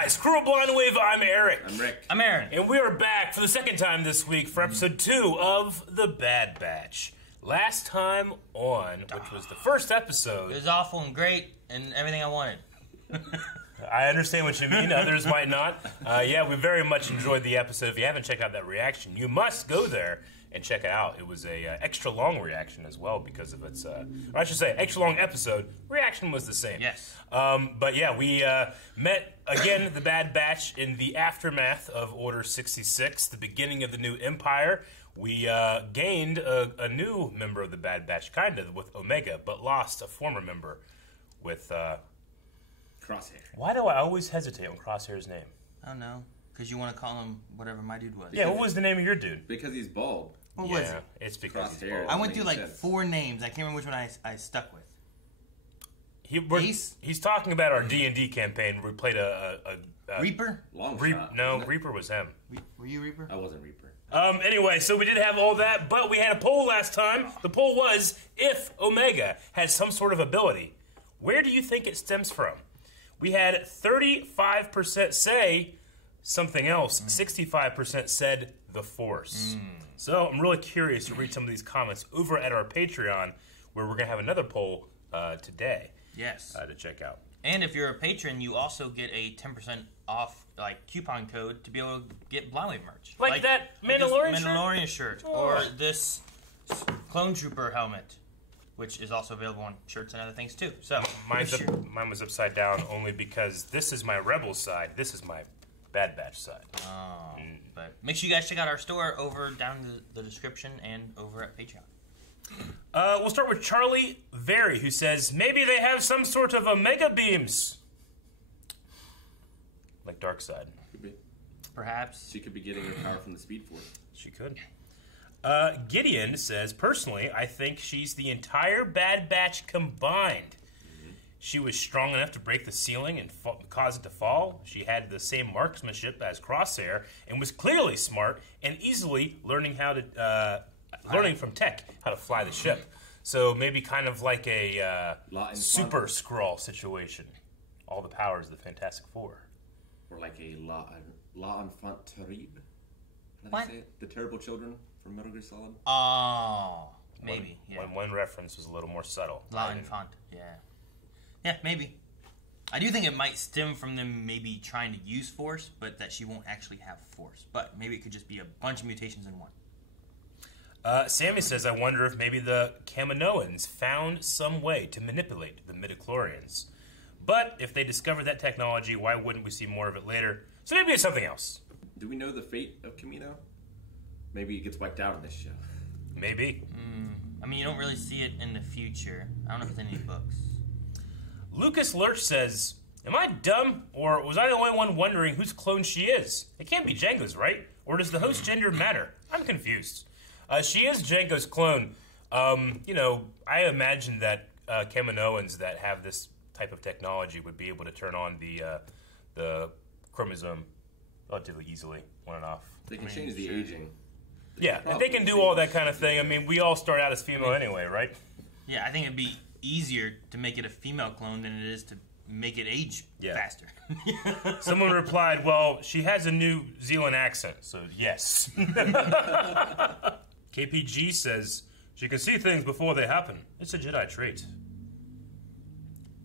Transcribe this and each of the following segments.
guys, Cruel Blind Wave, I'm Eric. I'm Rick. I'm Aaron. And we are back for the second time this week for episode 2 of The Bad Batch. Last time on, which was the first episode... It was awful and great and everything I wanted. I understand what you mean, others might not. Yeah, we very much enjoyed the episode. If you haven't checked out that reaction, you must go there and check it out. It was a extra long reaction as well because of its, or I should say, extra long episode. Reaction was the same. Yes. But yeah, we met again the Bad Batch in the aftermath of Order 66, the beginning of the new Empire. We gained a new member of the Bad Batch, kind of, with Omega, but lost a former member with... Crosshair. Why do I always hesitate on Crosshair's name? I don't know. Because you want to call him whatever my dude was. Yeah, what was the name of your dude? Because he's bald. What was it? It's because he's Crosshair. bald. I went through like sense. 4 names. I can't remember which one I stuck with. Ace? He's talking about our D&D campaign where we played a Reaper? Long shot. No, wasn't it? Reaper was him. Were you Reaper? I wasn't Reaper. Anyway, so we did have all that, but we had a poll last time. The poll was, if Omega has some sort of ability, where do you think it stems from? We had 35% say something else. 65% said the Force. So I'm really curious to read some of these comments over at our Patreon, where we're going to have another poll today Yes. to check out. And if you're a patron, you also get a 10% off coupon code to be able to get Blind Wave merch. Like that Mandalorian this shirt? Mandalorian shirt. Or this Clone Trooper helmet, which is also available on shirts and other things too. So Mine was upside down only because this is my Rebel side. This is my Bad Batch side. But make sure you guys check out our store over down in the description and over at Patreon. We'll start with Charlie Very, who says, maybe they have some sort of Omega beams. Like Darkseid. Could be. Perhaps. She could be getting her power from the Speed Force. She could. Gideon says, personally, I think she's the entire Bad Batch combined. She was strong enough to break the ceiling and cause it to fall. She had the same marksmanship as Crosshair and was clearly smart and easily learning how to learning from Tech how to fly the ship. So maybe kind of like a Super Skrull situation. All the powers of the Fantastic Four. Or like a La Enfant Terrible. How do What? they say it? The Terrible Children from Metal Gear Solid. Oh, maybe. Yeah. One reference was a little more subtle. La Enfant. Yeah. Yeah, maybe. I do think it might stem from them maybe trying to use Force, but that she won't actually have Force. But maybe it could just be a bunch of mutations in one. Sammy says, I wonder if maybe the Kaminoans found some way to manipulate the midichlorians. But if they discovered that technology, why wouldn't we see more of it later? So maybe it's something else. Do we know the fate of Kamino? Maybe it gets wiped out in this show. Maybe. I mean, you don't really see it in the future. I don't know if it's in any books. Lucas Lurch says, am I dumb, or was I the only one wondering whose clone she is? It can't be Jango's, right? Or does the host gender matter? I'm confused. She is Jango's clone. I imagine that Kaminoans that have this type of technology would be able to turn on the chromosome relatively easily, on and off. They can change the aging. Yeah, if they can do all that kind of thing. I mean, we all start out as female anyway, right? Yeah, I think it'd be easier to make it a female clone than it is to make it age faster. Someone replied, well, she has a New Zealand accent, so yes. KPG says, she can see things before they happen. It's a Jedi trait.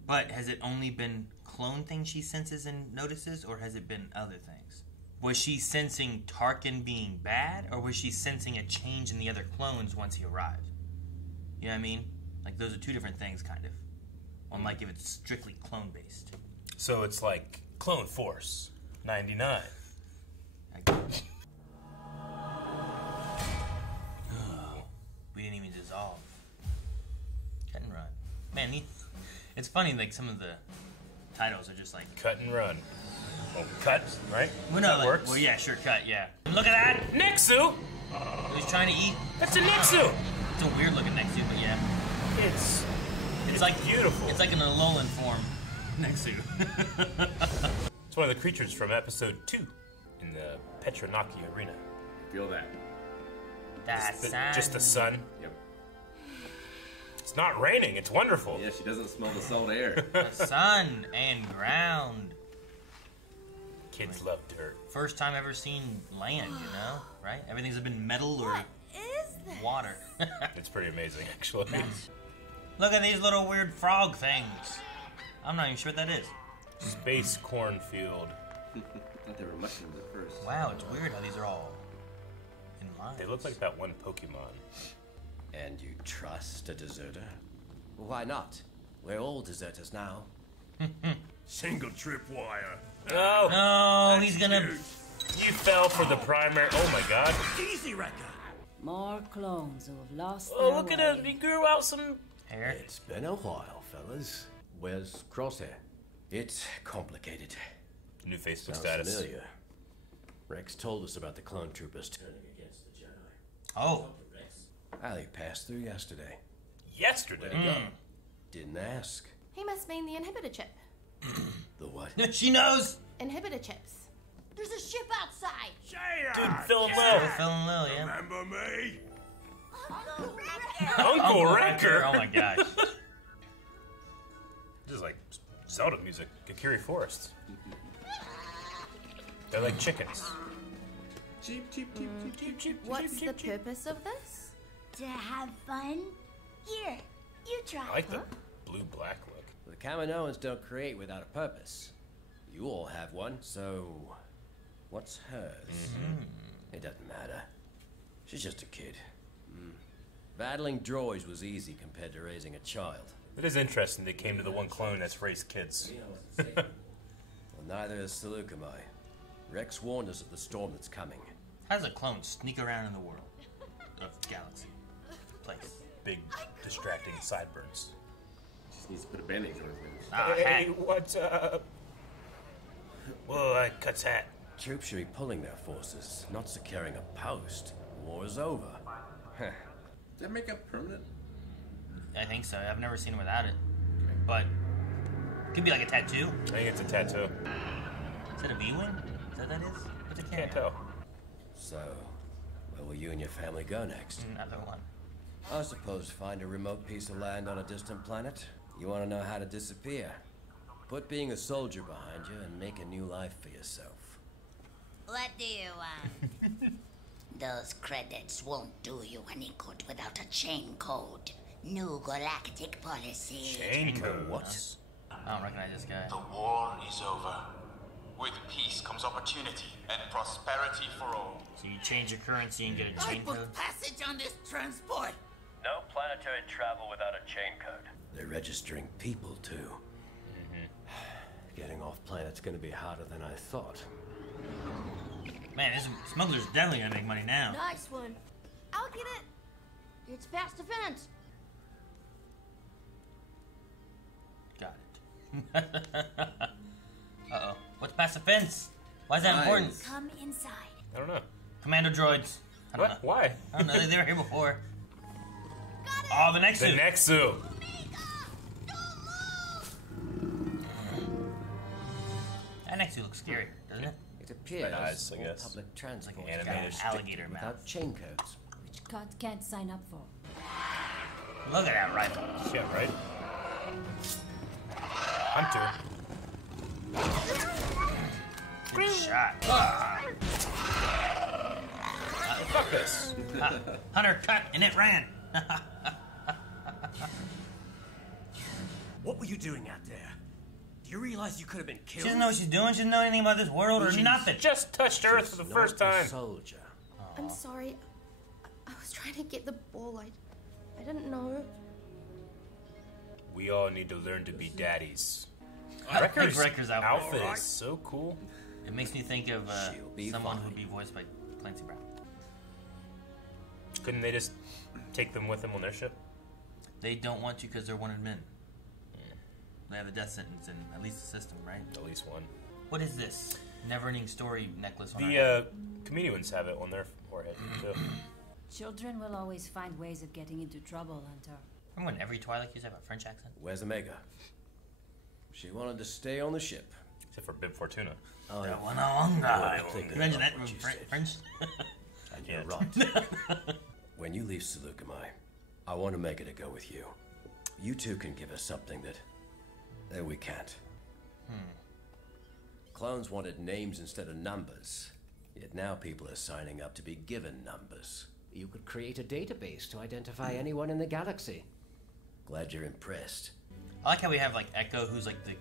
But has it only been clone things she senses and notices, or has it been other things? Was she sensing Tarkin being bad, or was she sensing a change in the other clones once he arrived? You know what I mean? Like, those are two different things, kind of. Unlike if it's strictly clone-based. So it's like Clone Force 99. We didn't even dissolve. Cut and run. Man, it's funny, like, some of the titles are just like... Cut and run. Well, cut, right? Well, no, that like, works. well, yeah, sure, cut, yeah. Look at that! Nexu! He's trying to eat. That's a Nexu! It's a weird-looking Nexu, but yeah. It's like beautiful. It's like an Alolan form. Nexu. It's one of the creatures from episode 2 in the Petronaki Arena. Feel that. Just the sun. Yep. It's not raining. It's wonderful. Yeah, she doesn't smell the salt air. The sun and ground. Kids love dirt. First time ever seen land, you know? Right? Everything's been metal or What is this? water. It's pretty amazing, actually. Look at these little weird frog things. I'm not even sure what that is. Space cornfield. I thought they were mushrooms at first. Wow, it's weird how these are all in line. They look like that one Pokemon. And you trust a deserter? Why not? We're all deserters now. Single tripwire. Oh, No, he's gonna. you fell for the primary. Oh my god. Easy wrecker. More clones who have lost Oh, their look at way. him. He grew out some. Hair. It's been a while, fellas. Where's Crosshair? It's complicated. New Facebook Sounds status. familiar. Rex told us about the clone troopers turning against the Jedi. Oh. Ali passed through yesterday. Yesterday. Didn't ask. He must mean the inhibitor chip. The what? She knows. Inhibitor chips. There's a ship outside. Dude, Phil and Still Lil. feeling low, yeah. Remember me? Uncle Wrecker. Oh my gosh. This is like Zelda music. Kakiri Forest. They're like chickens. Cheap, cheap, cheap, cheap, cheap, cheap. What's the purpose of this? To have fun? Here, you try. I like the blue-black look. The Kaminoans don't create without a purpose. You all have one, so what's hers? It doesn't matter. She's just a kid. Battling droids was easy compared to raising a child. It is interesting they came to the one clone that's raised kids. Well, neither is Seleucami. Rex warned us of the storm that's coming. How does a clone sneak around in the world of galaxy place? Big, distracting sideburns. Just needs to put a bandage on his nose. Ah, Hey, hat. what's up? Whoa, that cuts hat. Troops should be pulling their forces, not securing a post. War is over. Does that make up permanent? I think so. I've never seen him without it, but it could be like a tattoo. I think it's a tattoo. Is that a V-wing? Is that what that is? What's a Can't tell. So, where will you and your family go next? Another one. I suppose find a remote piece of land on a distant planet. You want to know how to disappear? Put being a soldier behind you and make a new life for yourself. What do you want? Those credits won't do you any good without a chain code. New galactic policy. Chain code. What? I don't recognize this guy. The war is over. With peace comes opportunity and prosperity for all. So you change your currency and get a chain code? passage on this transport. No planetary travel without a chain code. They're registering people, too. Getting off planet's gonna be harder than I thought. Man, this smuggler's definitely gonna make money now. Nice one. I'll get it. It's fast defense. Got it. Uh-oh. What's past the fence? Why is that Nice. important? Come inside. I don't know. Commando droids. I don't What? know. Why? I don't know. They were here before. Oh, the next The suit. Nexu. That next suit looks scary, doesn't it? It appears eyes, I all guess. public transport Like an is animated restricted alligator mouth. without chain codes. Which God can't sign up for. Look at that rifle. Yeah, right? Hunter. Good shot. Fuck this. Hunter cut and it ran. What were you doing out there? Do you realize you could have been She killed? doesn't know what she's doing. She doesn't know anything about this world or nothing. Just touched Earth for the She's first not a time. soldier. I'm sorry. I was trying to get the ball. I didn't know. We all need to learn to be daddies. I like Wrecker's Wrecker's outfit outfit. is so cool. It makes me think of She'll be someone fine. who'd be voiced by Clancy Brown. Couldn't they just take them with them on their ship? They don't want you because they're wanted men. They have a death sentence in at least the system, right? At least one. What is this? Never-ending story necklace on our The head. comedians have it on their forehead too. Children will always find ways of getting into trouble, Hunter. Remember when every Twilight used to have a French accent? Where's Omega? She wanted to stay on the ship. Except for Bib Fortuna. Oh, The yeah. one on guy. thinking Imagine about that what in you said. French. And you're Yeah. right. When you leave Seleucami, I want Omega to go with you. You two can give us something that we can't. clones wanted names instead of numbers. Yet now people are signing up to be given numbers. You could create a database to identify anyone in the galaxy. Glad you're impressed. I like how we have like Echo, who's like the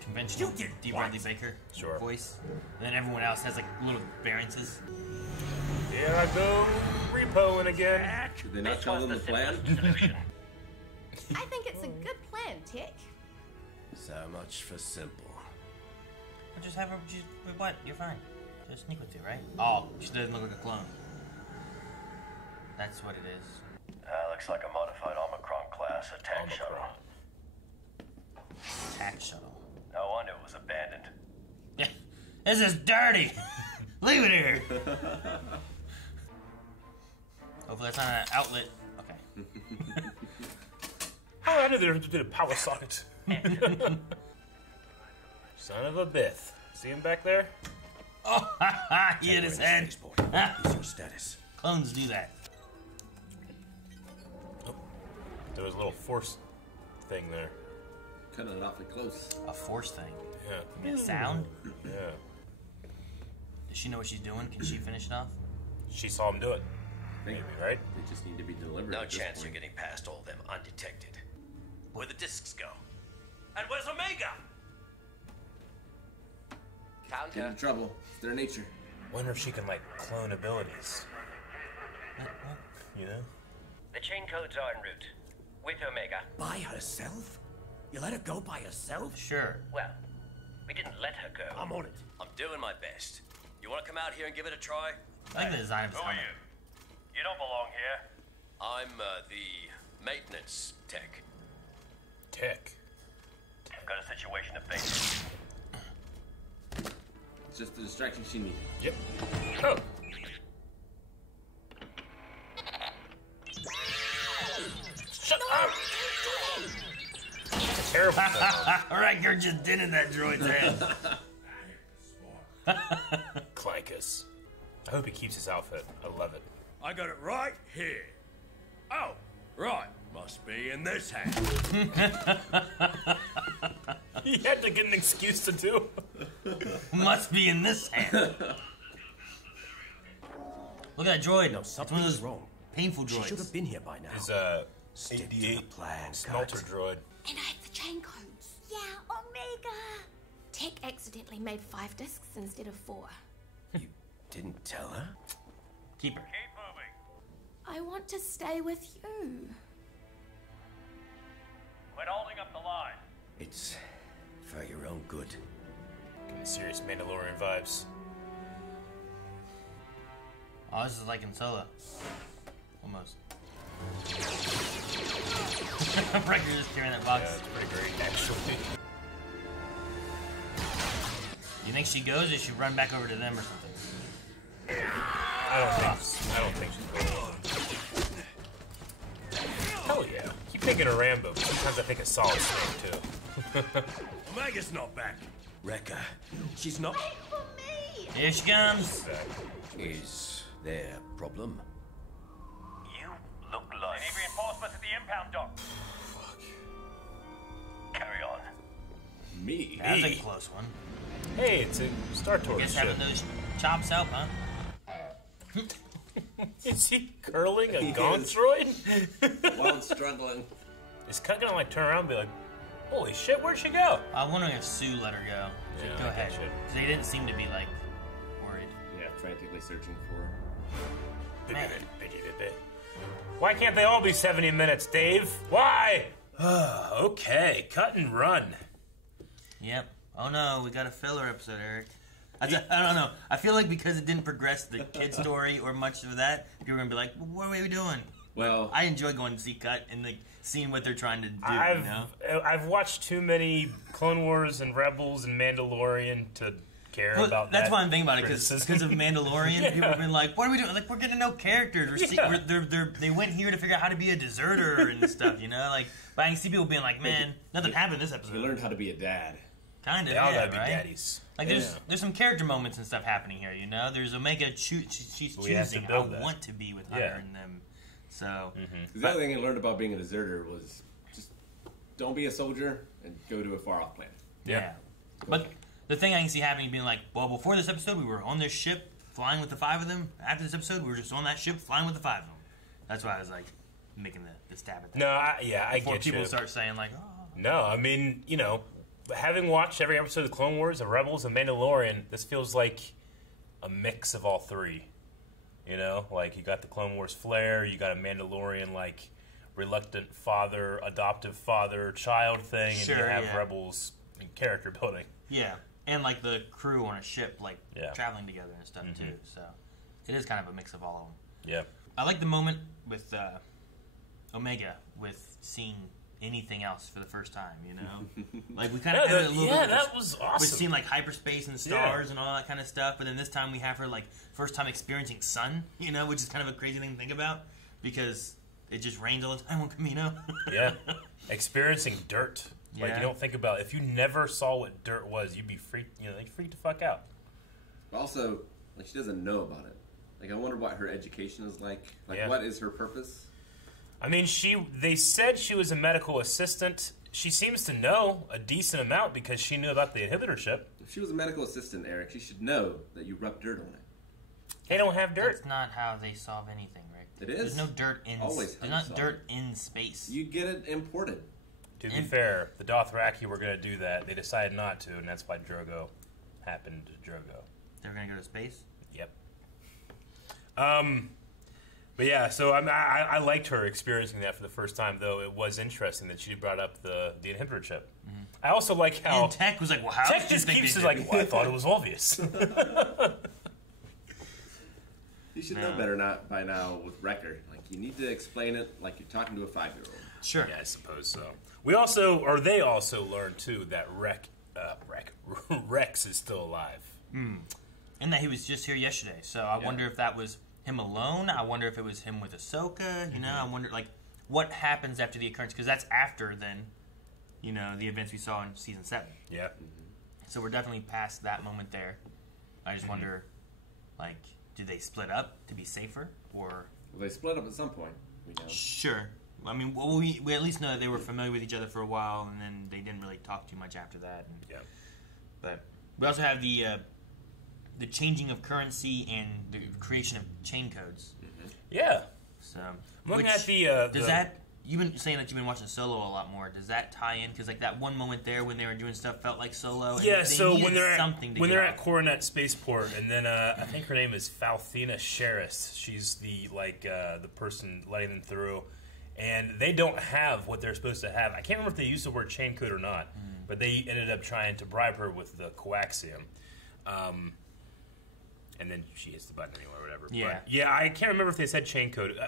conventional D. Bradley Baker voice, and then everyone else has like little variances. Here I go, repoing again. Did they not tell them the plan? I think it's a good plan, Tech. So much for simple. Or just have her. What? You're fine. Just sneak with you, right? Oh, she doesn't look like a clone. That's what it is. Looks like a modified Omicron class attack shuttle. Attack shuttle. No wonder it was abandoned. Yeah, this is dirty. Leave it here. Hopefully that's not an outlet. Okay. Oh, I knew there was a power socket. Son of a Bith. See him back there? Oh, he hit his head. What's your status? Clones do that. Oh, there was a little force thing there. Cutting it awfully close. A force thing. Yeah. You mean a sound? Yeah. Does she know what she's doing? Can she finish it off? She saw him do it. Maybe, right? They just need to be delivered. No chance you're getting past all of them undetected. Where the discs go? And where's Omega? Get in trouble. It's their nature. Wonder if she can, like, clone abilities. You know? The chain codes are en route. With Omega. By herself? You let her go by herself? Sure. Well, we didn't let her go. I'm on it. I'm doing my best. You want to come out here and give it a try? I like the design of his Who are helmet. you? You don't belong here. I'm the maintenance tech. Tech. I've got a situation to face. It's just the distraction she needed. Yep. Oh. Shut up! Terrible sound. Alright, you're just dinning that droid's head. Clankus. I hope he keeps his outfit. I love it. I got it right here. Oh, right. Must be in this hand. He had to get an excuse to do. Must be in this hand. Look at that droid. No, It's one of something's those wrong. painful She droids. should have been here by now. His, Stick to 88 the plan, smelter Cut. droid. And I have the chain codes. Yeah, Omega. Tech accidentally made 5 discs instead of 4. You didn't tell her? Keep her. Keep moving. I want to stay with you. Quit holding up the line. It's for your own good. Getting serious Mandalorian vibes. Oh, this is like in Solo. Almost. Riker just carrying that box. Yeah, it's pretty great, actually. You think she goes or she run back over to them or something? I don't think she's going. Hell yeah. Keep thinking of Rambo, but sometimes I think of Solid Snake, too. Omega's not back. Wrecker, She's not. Wait for me! Here she comes. is there a problem? You look like... They need reinforcements at the impound dock. Fuck. Carry on. Me? That was a close one. Hey, it's a Star Tours Guess ship. having those chops help, huh? Is he curling a He Gaunt is. droid? While struggling. Is Cut gonna, like, turn around and be like, holy shit, where'd she go? I'm wondering if Sue let her go. She'd Yeah, go I ahead. think she should. 'Cause they didn't seem to be, like, worried. Yeah, frantically searching for Man. Why can't they all be 70 minutes, Dave? Why? Okay, cut and run. Yep. Oh no, we got a filler episode, Eric. I don't know. I feel like because it didn't progress the kid story or much of that, people are gonna be like, "What are we doing?" Well, I enjoy going to see Cut and like seeing what they're trying to do. I've You know? I've watched too many Clone Wars and Rebels and Mandalorian to care Well, about that's that why I'm thinking about it criticism. because of Mandalorian. Yeah. People have been like, "What are we doing?" Like, we're getting to know characters. They went here to figure out how to be a deserter and stuff. You know, like, but I can see people being like, "Man, nothing happened in this episode." you learned how to be a dad. Kind of, They all yeah, gotta be right? daddies. Like, Yeah. there's some character moments and stuff happening here. You know, there's Omega. She's We have to choosing. I build that. want to be with Hunter Yeah. and them. So, The other thing I learned about being a deserter was just don't be a soldier and go to a far off planet. yeah. But the thing I can see happening being like, well, before this episode, we were on this ship flying with the 5 of them. After this episode, we were just on that ship flying with the 5 of them. That's why I was like making the stab at that. No, I get Before people you. start saying like, oh. No, I mean, you know, having watched every episode of the Clone Wars, of Rebels, and Mandalorian, this feels like a mix of all three. You know, like you got the Clone Wars flair, you got a Mandalorian like reluctant father, adoptive father, child thing, and you have Rebels character building. Yeah, and like the crew on a ship, like traveling together and stuff too. So it is kind of a mix of all of them. Yeah, I like the moment with Omega with seeing anything else for the first time. You know, like we kind of had it a little bit. That was awesome. With seeing like hyperspace and stars and all that kind of stuff. But then this time we have her like first time experiencing sun. You know, which is kind of a crazy thing to think about because it just rains all the time on Camino. Yeah, experiencing dirt. Like you don't think about if you never saw what dirt was, you'd be freaked. You know, you'd freak the fuck out. Also, like she doesn't know about it. Like I wonder what her education is like. Like what is her purpose? I mean, they said she was a medical assistant. She seems to know a decent amount because she knew about the inhibitor ship. If she was a medical assistant, Eric, she should know that you rub dirt on it. They don't have dirt. That's not how they solve anything, Rick. It is. There's no dirt in Always. There's not dirt in space. You get it imported. To be fair, the Dothraki were going to do that. They decided not to, and that's why Drogo happened to Drogo. They were going to go to space? Yep. But yeah, so I liked her experiencing that for the first time, though it was interesting that she brought up the inhibitor chip. Mm-hmm. I also like how... And Tech was like, well, how Tech just keeps it like, well, I thought it was obvious. You should know better by now with Wrecker. Like, you need to explain it like you're talking to a 5-year-old. Sure. Yeah, I suppose so. They also learned, too, that Rex is still alive. And that he was just here yesterday. So I wonder if that was him alone. I wonder if it was him with Ahsoka. You know, I wonder, like, what happens after the occurrence? Because that's after, then, you know, the events we saw in Season 7. Yeah. So we're definitely past that moment there. I just wonder, like, do they split up to be safer? Or... Well, they split up at some point. We know. Sure. I mean, we at least know that they were familiar with each other for a while, and then they didn't really talk too much after that. And, but we also have the changing of currency and the creation of chain codes. Yeah. So I'm looking at does that you've been saying that you've been watching Solo a lot more? Does that tie in? Because like that one moment there when they were doing stuff felt like Solo. And yeah. So when they're at off. Coronet Spaceport, and then I think her name is Falthina Sheris. She's the person letting them through. And they don't have what they're supposed to have. I can't remember if they used the word chain code or not, but they ended up trying to bribe her with the coaxium. And then she hits the button anyway or whatever. Yeah. But, yeah, I can't remember if they said chain code.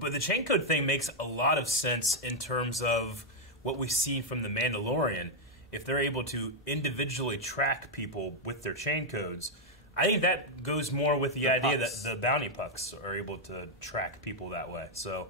But the chain code thing makes a lot of sense in terms of what we've seen from The Mandalorian. If they're able to individually track people with their chain codes, I think that goes more with the idea pucks. that the bounty pucks are able to track people that way. So...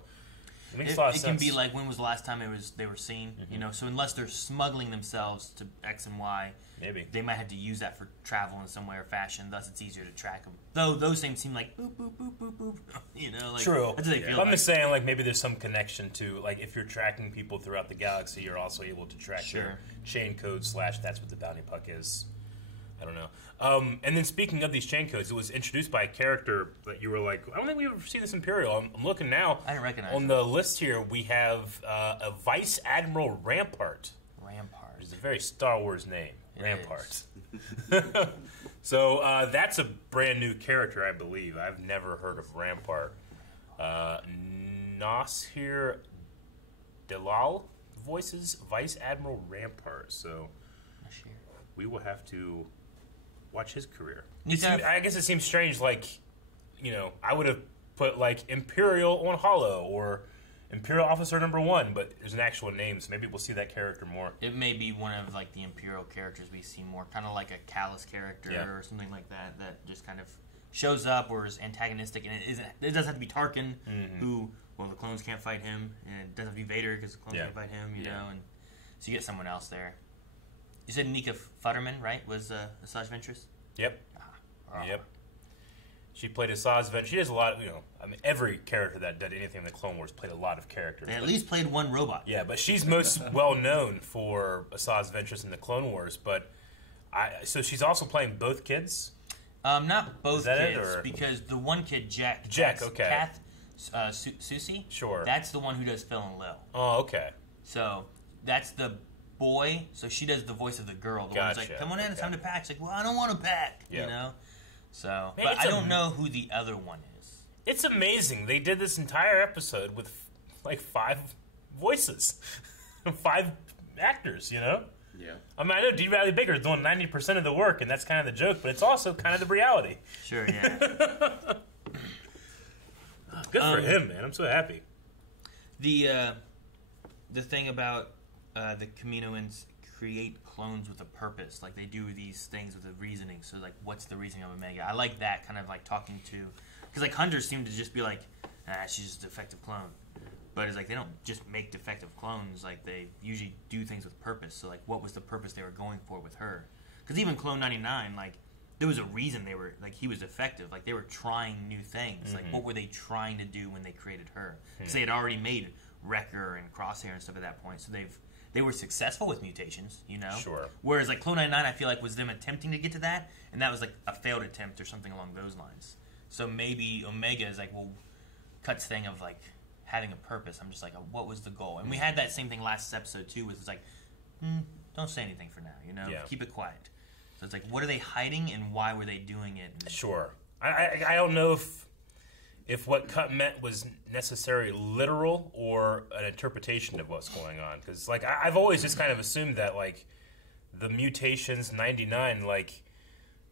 It makes It, a lot of it sense. can be like, when was the last time they were seen? You know, so unless they're smuggling themselves to X and Y, maybe they might have to use that for travel in some way or fashion. Thus, it's easier to track them. Though those things seem like boop boop boop boop boop. You know, like true. That's what they feel I'm like. just saying, like maybe there's some connection to like if you're tracking people throughout the galaxy, you're also able to track their chain code / that's what the bounty puck is. I don't know. And then speaking of these chain codes, it was introduced by a character that you were like, I don't think we've ever seen this Imperial. I'm looking now. I didn't recognize on the list here, we have a Vice Admiral Rampart. Rampart. Which is a very Star Wars name. Rampart. So that's a brand new character, I believe. I've never heard of Rampart. Nasir Delal voices Vice Admiral Rampart. So we will have to watch his career. I guess it seems strange, like, you know, I would have put, like, Imperial on Hollow or Imperial Officer No. 1, but there's an actual name, so maybe we'll see that character more. It may be one of, like, the Imperial characters we see more, kind of like a Callus character or something like that, that just kind of shows up or is antagonistic, and it doesn't have to be Tarkin, who, well, the clones can't fight him, and it doesn't have to be Vader, because the clones can't fight him, you know, and so you get someone else there. You said Nika Futterman, right? Was Asajj Ventress? Yep. Yep. She played Asajj Ventress. She does a lot of, you know, I mean, every character that did anything in the Clone Wars played a lot of characters. They at least played one robot. Yeah, but she's most well known for Asajj Ventress in the Clone Wars. But So she's also playing both kids? Not both Is that kids, it, or? because the one kid, Jack, okay. Kath, Susie, Sure. that's the one who does Phil and Lil. Oh, okay. So that's the boy. So she does the voice of the girl. The one's like, "Come on in, it's time to pack." She's like, "Well, I don't want to pack," you know. So, Man, but I don't know who the other one is. It's amazing. They did this entire episode with like 5 voices, 5 actors. You know. Yeah. I mean, I know D. Bradley Baker is doing 90% of the work, and that's kind of the joke, but it's also kind of the reality. Sure. Yeah. Good for him, man. I'm so happy. The thing about the Kaminoans create clones with a purpose. Like, they do these things with a reasoning. So, like, what's the reasoning of Omega? I like that kind of, like, talking to... Because, like, hunters seem to just be like, she's just a defective clone. But it's like, they don't just make defective clones. Like, they usually do things with purpose. So, like, what was the purpose they were going for with her? Because even Clone 99, like, there was a reason they were... Like, he was effective. Like, they were trying new things. Like, what were they trying to do when they created her? Because they had already made Wrecker and Crosshair and stuff at that point. So they were successful with mutations, you know? Sure. Whereas, like, Clone 99, I feel like, was them attempting to get to that, and that was, like, a failed attempt or something along those lines. So maybe Omega is, like, well, Cut's thing of, like, having a purpose. I'm just like, what was the goal? And we had that same thing last episode, too, was it's like, don't say anything for now, you know? Yeah. Keep it quiet. So it's like, what are they hiding, and why were they doing it? And Sure. I don't know if what Cut meant was necessarily literal or an interpretation of what's going on. Because, like, I've always just kind of assumed that, like, the mutations, 99, like,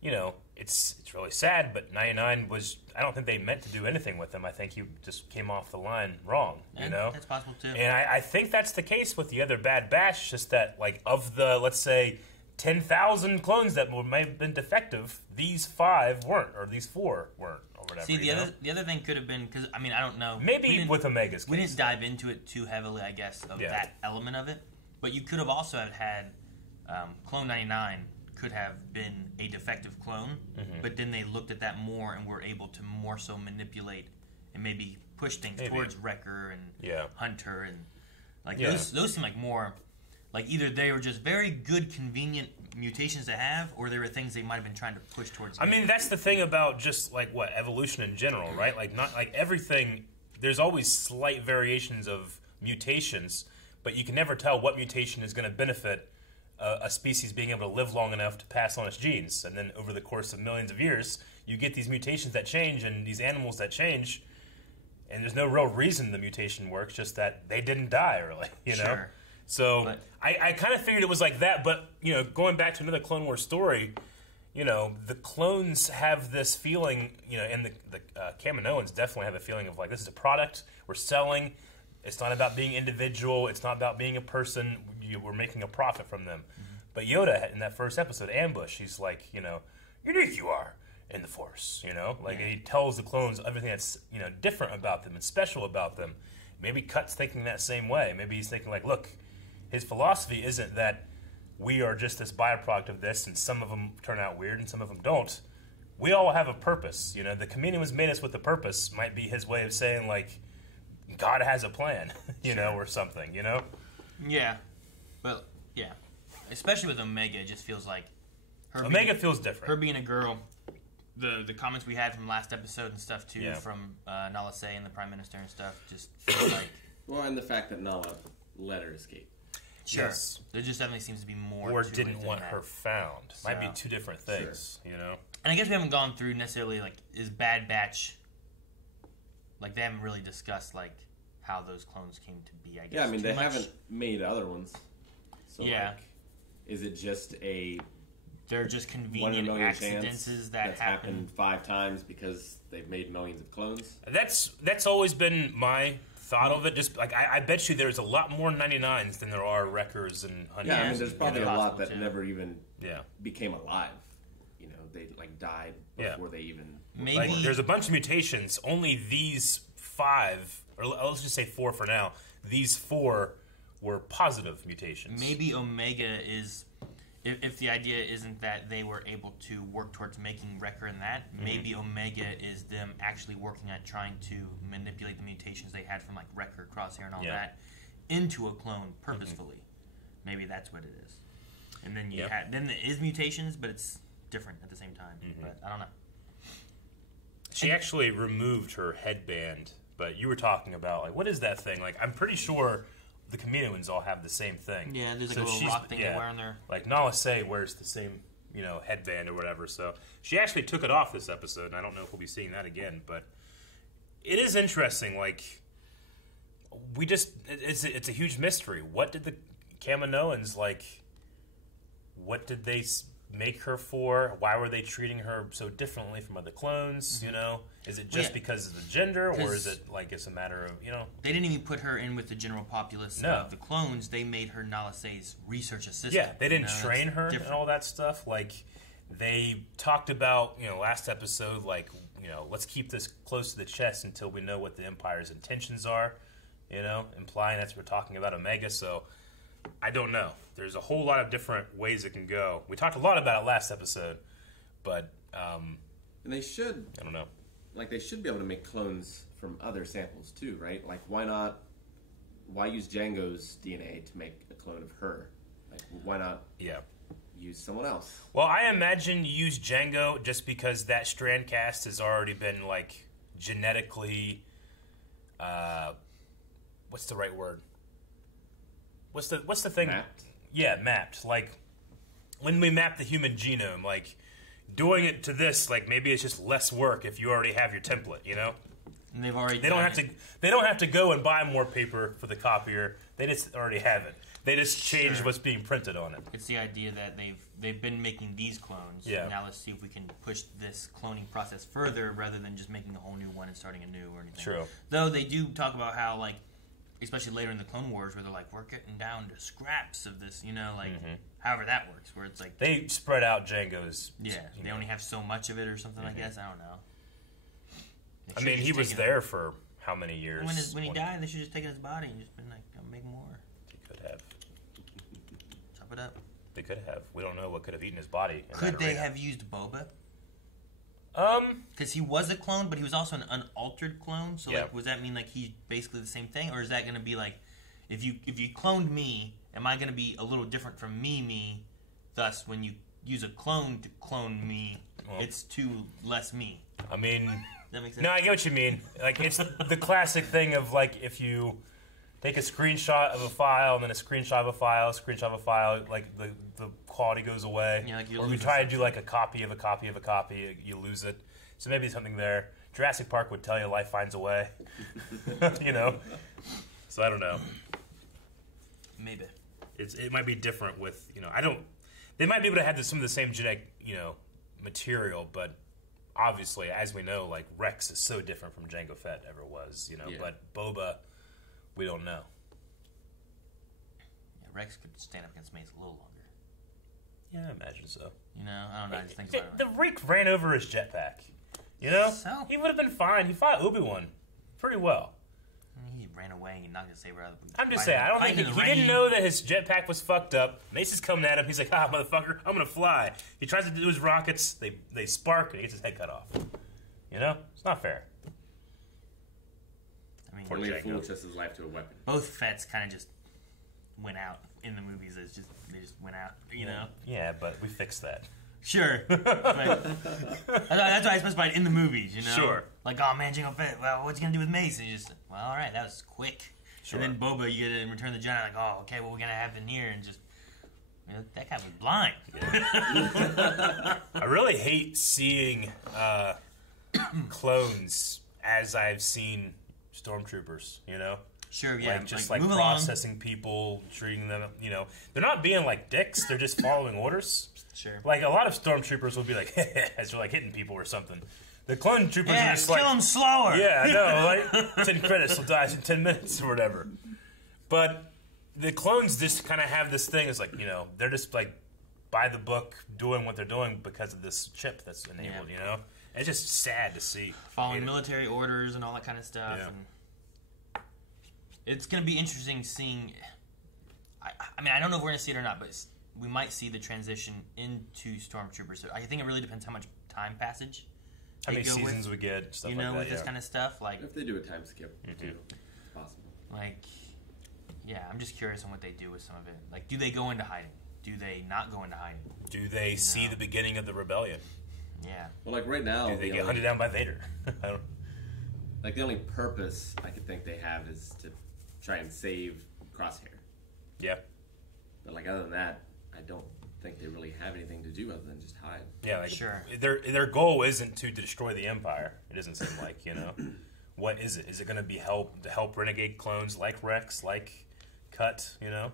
you know, it's really sad, but 99 was... I don't think they meant to do anything with him. I think he just came off the line wrong, you know? That's possible, too. And I think that's the case with the other Bad Batch, just that, like, of the, let's say, 10,000 clones that may have been defective, these 5 weren't, or these 4 weren't, or whatever. See, the other thing could have been, because, I mean, I don't know. Maybe with Omega's case. We didn't dive into it too heavily, I guess, of that element of it. But you could have also had Clone 99 could have been a defective clone, but then they looked at that more and were able to more so manipulate and maybe push things towards Wrecker and Hunter. And like those seem like more... Like, either they were just very good, convenient mutations to have, or they were things they might have been trying to push towards. I mean, that's the thing about just, like, evolution in general, right? Like, not like everything, there's always slight variations of mutations, but you can never tell what mutation is going to benefit a species being able to live long enough to pass on its genes. And then over the course of millions of years, you get these mutations that change and these animals that change, and there's no real reason the mutation works, just that they didn't die early, you know? Sure. So I kind of figured it was like that, but, you know, going back to another Clone Wars story, you know, the clones have this feeling, you know, and the Kaminoans definitely have a feeling of, like, this is a product we're selling. It's not about being individual. It's not about being a person. We're making a profit from them. But Yoda, in that first episode, Ambush, he's like, you know, unique you are in the Force, you know? Like, and he tells the clones everything that's, you know, different about them and special about them. Maybe Cut's thinking that same way. Maybe he's thinking, like, look, his philosophy isn't that we are just this byproduct of this and some of them turn out weird and some of them don't. We all have a purpose. You know, the Kaminoans made us with a purpose might be his way of saying, like, God has a plan, you know, or something, you know? Yeah. But, yeah. Especially with Omega, it just feels like... Omega feels different. Her being a girl, the comments we had from last episode and stuff, too, from Nala Se and the Prime Minister and stuff, just feel like... Well, and the fact that Nala let her escape. Sure. Yes. There just definitely seems to be more or to didn't it want than her that. found. So, might be 2 different things, you know? And I guess we haven't gone through necessarily, like, is Bad Batch... Like, they haven't really discussed, like, how those clones came to be, I guess. Yeah, I mean, they haven't made other ones. So, yeah. Like, is it just a... They're just convenient accidents that happened 5 times because they've made millions of clones? That's always been my thought of it. Just like I bet you there's a lot more 99s than there are Wreckers and Hunters. Yeah, I mean, there's probably a lot that never even became alive. You know, they like died before they even. Maybe like, there's a bunch of mutations. Only these 5, or let's just say 4 for now. These 4 were positive mutations. Maybe Omega is. If the idea isn't that they were able to work towards making Wrecker and that, maybe Omega is them actually working at trying to manipulate the mutations they had from like Wrecker, Crosshair, and all that into a clone purposefully. Maybe that's what it is. And then then there is mutations, but it's different at the same time. But I don't know. She actually removed her headband, but you were talking about, like, what is that thing? Like, I'm pretty sure the Kaminoans all have the same thing. Yeah, there's like a little rock thing they wear on their... Like, Nala Se wears the same, headband or whatever, so she actually took it off this episode, and I don't know if we'll be seeing that again, but it is interesting, like, it's a huge mystery. What did the Kaminoans, like, what did they make her for? Why were they treating her so differently from other clones? Is it just because of the gender, or is it like it's a matter of They didn't even put her in with the general populace of the clones. They made her Nala Se's research assistant. Yeah, they didn't train her and all that stuff. Like they talked about last episode, like let's keep this close to the chest until we know what the Empire's intentions are. Implying that's we're talking about Omega. So I don't know. There's a whole lot of different ways it can go. We talked a lot about it last episode, but and they should. I don't know. Like they should be able to make clones from other samples too, right? Like why not? Why use Jango's DNA to make a clone of her? Like why not? Yeah. Use someone else. Well, I imagine use Jango just because that strand cast has already been like genetically. What's the right word? What's the thing? Mapped? Yeah, mapped. Like when we map the human genome, like doing it to this, like maybe it's just less work if you already have your template, And they've already. They don't have to go and buy more paper for the copier. They just already have it. They just change what's being printed on it. It's the idea that they've been making these clones. Yeah. Now let's see if we can push this cloning process further rather than just making a whole new one and starting a new or anything. True. Though they do talk about how especially later in the Clone Wars, where they're like, we're getting down to scraps of this, however that works, where it's like... They spread out Jango's... Yeah, they only have so much of it or something, I guess, I don't know. I mean, he was there for how many years? When he died, they should have just taken his body and just been like, I'll make more. They could have. Chop it up. They could have. We don't know what could have eaten his body. Could they have used Boba? Because he was a clone, but he was also an unaltered clone. So, does that mean he's basically the same thing, or is that going to be like, if you cloned me, am I going to be a little different from me? Thus, when you use a clone to clone me, it's too less me. I mean, that makes sense. No, I get what you mean. Like it's the classic thing of like if you take a screenshot of a file and then a screenshot of a file, like the quality goes away. Yeah, like or if you try to do like a copy of a copy of a copy, you lose it. So maybe something there. Jurassic Park would tell you life finds a way. So I don't know. Maybe. It might be different with, they might be able to have some of the same genetic, material, but obviously, as we know, like Rex is so different from Jango Fett ever was, but Boba, we don't know. Yeah, Rex could stand up against Mace a little longer. Yeah, I imagine so. I don't know, I just think about it. The Reek ran over his jetpack, So? He would have been fine. He fought Obi-Wan pretty well. He ran away and he knocked his saber out. I'm just saying, I don't think he didn't know that his jetpack was fucked up. Mace is coming at him. He's like, motherfucker, I'm going to fly. He tries to do his rockets. They spark and he gets his head cut off. It's not fair. I mean, only a fool trusts his life to a weapon. Both Fets kind of just went out in the movies. They just went out, Yeah, but we fixed that. Sure. But that's why I specified in the movies, Sure. Like, oh man, Jango Fett, well, what's he going to do with Mace? And you just, well, all right, that was quick. Sure. And then Boba, you get in Return of the Jedi, like, oh, okay, what we're going to happen here? And just, that guy was blind. Yeah. I really hate seeing clones as I've seen stormtroopers, Sure, yeah. Like processing people, treating them, They're not being like dicks, they're just following orders. Sure. Like, a lot of stormtroopers will be like, as they're like hitting people or something. The clone troopers are just like... kill them slower! Yeah, I know, like, 10 credits, will die in 10 minutes or whatever. But the clones just kind of have this thing, it's like, they're just like, by the book, doing what they're doing because of this chip that's enabled, And it's just sad to see. Following military orders and all that kind of stuff. Yeah. And it's going to be interesting seeing... I mean, I don't know if we're going to see it or not, but we might see the transition into Stormtroopers. So I think it really depends how much time passage. How many seasons we get, stuff like that. With this kind of stuff. Like, if they do a time skip, too, it's possible. Like, yeah, I'm just curious on what they do with some of it. Like, do they go into hiding? do they not go into hiding? Do they see the beginning of the rebellion? Yeah. Well, like right now, Do they get hunted down by Vader? I don't. Like the only purpose I could think they have is to try and save Crosshair. Yeah. But like other than that, I don't think they really have anything to do other than just hide. Yeah, like Sure. Their goal isn't to destroy the Empire. It doesn't seem like, you know. What is it? Is it going to be to help renegade clones like Rex, like Cut? You know,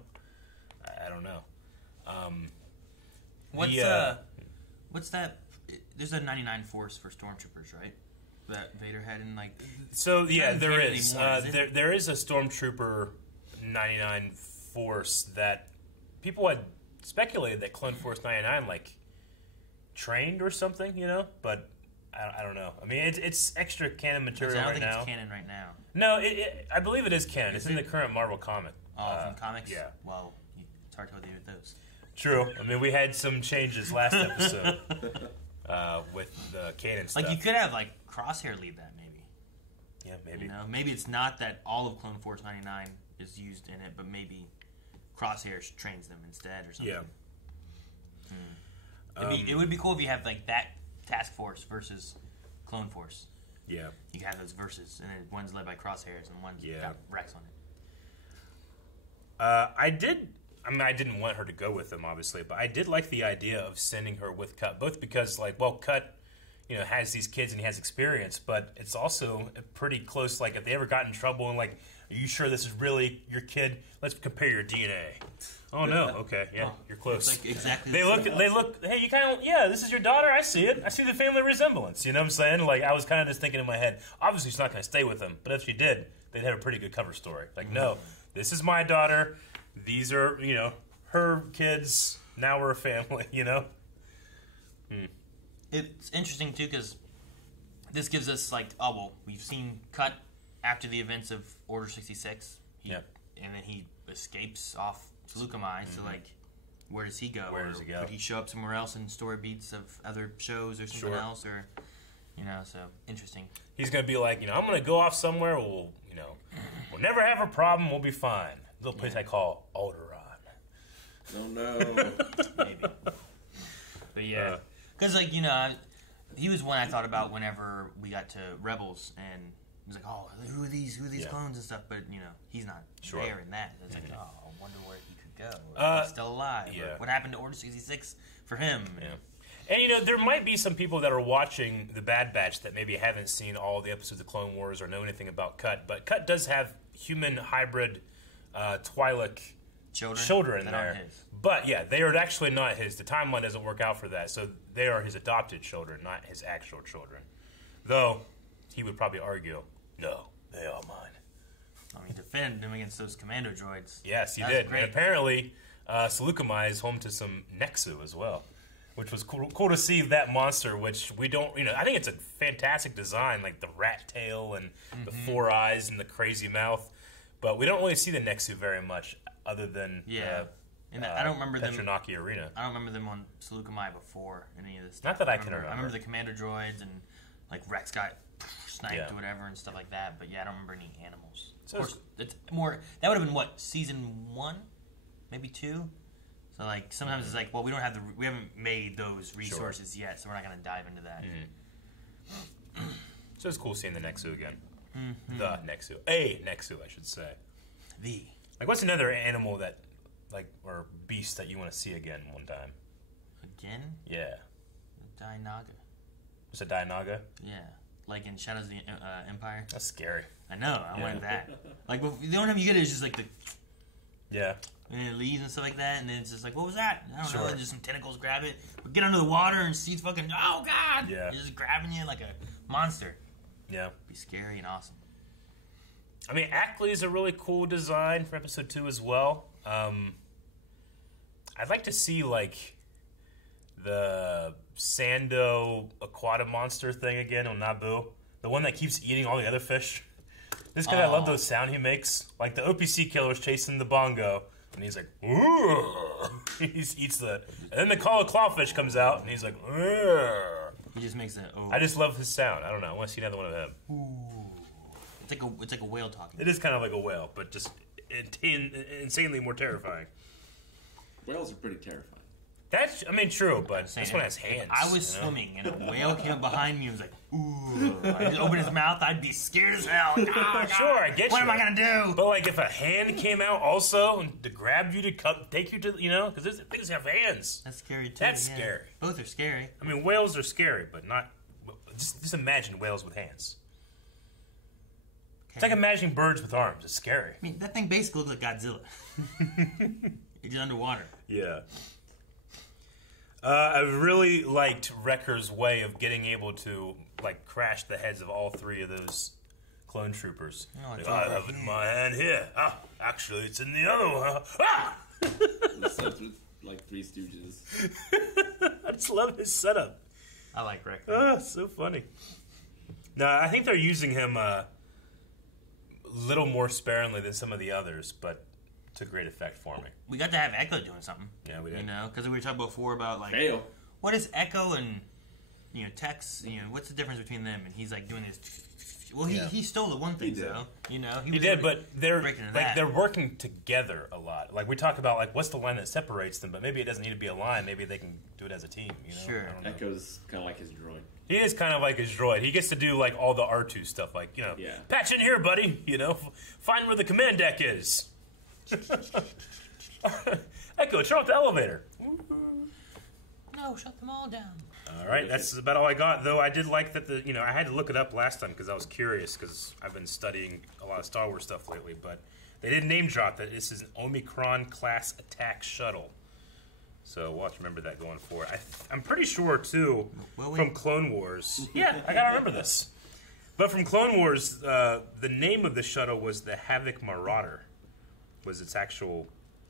I don't know. What's that? There's a 99 force for stormtroopers, right? That Vader had in like. So yeah, there Anymore, is. There is a stormtrooper 99 force that people had speculated that Clone Force 99 like trained or something, you know, but I don't know. I mean, it's extra canon material I don't right think now. it's canon right now. No, I believe it is canon. It's in the current Marvel comic. Oh, from comics? Yeah. Well, it's hard to deal with those. True. I mean, we had some changes last episode with the canon stuff. Like, you could have, like, Crosshair lead that, maybe. Yeah, maybe. You know, maybe it's not that all of Clone Force 99 is used in it, but maybe Crosshair trains them instead or something. Yeah. It would be cool if you have, like, that task force versus Clone Force. Yeah. You could have those versus, and then one's led by Crosshairs and one's got Rex on it. I didn't want her to go with them, obviously, but I did like the idea of sending her with Cut, both because, like, well, Cut, you know, has these kids and he has experience, but it's also pretty close. Like, if they ever got in trouble and, like, are you sure this is really your kid? Let's compare your DNA. Oh no, okay, yeah, you're close. It's like exactly. They look. Hey, you kind of, yeah. This is your daughter. I see it. I see the family resemblance. You know what I'm saying? Like, I was kind of just thinking in my head. Obviously, she's not going to stay with him, but if she did, they'd have a pretty good cover story. Like, no, this is my daughter. These are, you know, her kids. Now we're a family. You know. It's interesting too because this gives us like, oh well, we've seen Cut after the events of Order 66. And then he escapes off Saleucami. So like, where does he go? Where does he go? Could he show up somewhere else in story beats of other shows or something else, or you know? So interesting. He's gonna be like, you know, I'm gonna go off somewhere. We'll never have a problem. We'll be fine. Little place I call Alderaan. Oh no. Maybe. But yeah, because like, you know, he was one I thought about whenever we got to Rebels, and he was like, oh, who are these clones and stuff. But you know, he's not there in that. It's like, oh, I wonder where he could go. Or if he's still alive. Or what happened to Order 66 for him? Yeah. And, you know, there might be some people that are watching The Bad Batch that maybe haven't seen all the episodes of Clone Wars or know anything about Cut. But Cut does have human hybrid Twi'lek children that there. aren't his. But, yeah, they are actually not his. The timeline doesn't work out for that. So they are his adopted children, not his actual children. Though, he would probably argue, no, they are mine. I mean, defend him against those commando droids. Yes, he That's did. great. And apparently, Saleucami is home to some Nexu as well, which was cool to see that monster, which we don't, you know, I think it's a fantastic design, like the rat tail and the 4 eyes and the crazy mouth. But we don't really see the Nexu very much other than and I don't remember them. Petronaki Arena. I don't remember them on Saleucami before any of this stuff. Not that I can remember. I remember the commander droids and like Rex got sniped or whatever and stuff like that. But yeah, I don't remember any animals. So of course, it's more. That would have been what, season 1, maybe 2. So like sometimes it's like, well, we haven't made those resources yet, so we're not going to dive into that. So it's cool seeing the Nexu again. The Nexu, a Nexu, I should say. Like, what's another animal that, like, or beast that you want to see again one time? Again? Yeah. Dainaga. It's a Dainaga? Yeah. Like in Shadows of the Empire. That's scary. I know. I wanted that. Like, the only time you get it is just like the. Yeah. And it leaves and stuff like that, and then it's just like, what was that? I don't know. And just some tentacles grab it. But get under the water and see it's fucking. Oh god! Yeah. It's just grabbing you like a monster. Yeah. Be scary and awesome. I mean, Ackley's a really cool design for episode 2 as well. I'd like to see, like, the Sando Aquata monster thing again on Naboo. The one that keeps eating all the other fish. Just because I love those sound he makes. Like, the OPC killer's chasing the bongo, and he's like, ooh. He eats the... And then the call of clawfish comes out, and he's like, ooh. He just makes it. Oh. I just love his sound. I don't know. I want to see another one of him. Ooh. It's like a whale talking. It is kind of like a whale, but just insanely more terrifying. Whales are pretty terrifying. That's, I mean, true, but this one has hands. I was swimming and a whale came up behind me and was like, ooh. I just opened his mouth, I'd be scared as hell. Like, oh, sure, I get you. What am I going to do? But, like, if a hand came out also to grab you to take you to, because things have hands. That's scary, too. That's scary. Both are scary. I mean, whales are scary, but not... Just imagine whales with hands. Okay. It's like imagining birds with arms. It's scary. I mean, that thing basically looks like Godzilla. He's underwater. Yeah. I really liked Wrecker's way of getting able to, like, crash the heads of all three of those clone troopers. Oh, like, I have it in my hand here. Ah, actually, it's in the other one. Ah! Like Three Stooges. I just love his setup. I like Wrecker. Ah, so funny. No, I think they're using him a little more sparingly than some of the others, but to great effect for me. We got to have Echo doing something. Yeah, we did. Because we were talking before about, like, Fail. What is Echo and, Tex, what's the difference between them? And he's, like, doing this... Well, he stole the one thing, though. He did, but they're working together a lot. Like, we talk about, like, what's the line that separates them, but maybe it doesn't need to be a line. Maybe they can do it as a team, Sure. Echo's kind of like his droid. He is kind of like his droid. He gets to do, like, all the R2 stuff. Like, patch in here, buddy. Find where the command deck is. Echo, turn off the elevator. No, shut them all down. All right, that's about all I got. Though I did like that I had to look it up last time because I was curious because I've been studying a lot of Star Wars stuff lately. But they did name drop that this is an Omicron class attack shuttle. So we'll have to remember that going forward. I'm pretty sure too from Clone Wars. Yeah, I gotta remember this. But from Clone Wars, the name of the shuttle was the Havoc Marauder. Was its actual